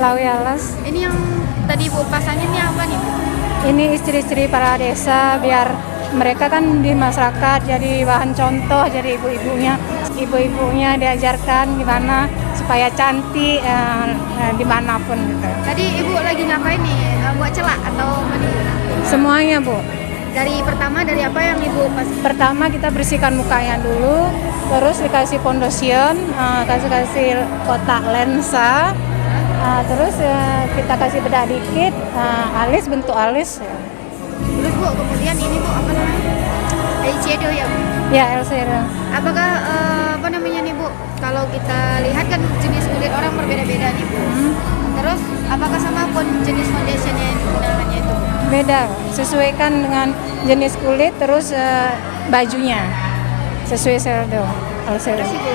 Lawi Alas. Ini yang tadi Ibu pasangin ini apa nih, Bu? Ini istri-istri para desa biar mereka kan di masyarakat jadi bahan contoh, jadi ibu-ibunya diajarkan gimana supaya cantik dimanapun gitu. Tadi Ibu lagi ngapain nih? Buat celak atau mani? Semuanya Bu. Dari apa yang Ibu pasang? Pertama kita bersihkan mukanya dulu, terus dikasih foundation, kasih kotak lensa, terus kita kasih bedak dikit, bentuk alis. Terus Bu, kemudian ini Bu apa namanya? Eyeshadow ya Bu? Ya, eyeshadow. Apakah apa namanya nih Bu? Kalau kita lihat kan jenis kulit orang berbeda-beda nih Bu. Terus apakah sama pun jenis foundation yang digunakannya itu? Beda, sesuaikan dengan jenis kulit terus bajunya sesuai shadow. Terus Ibu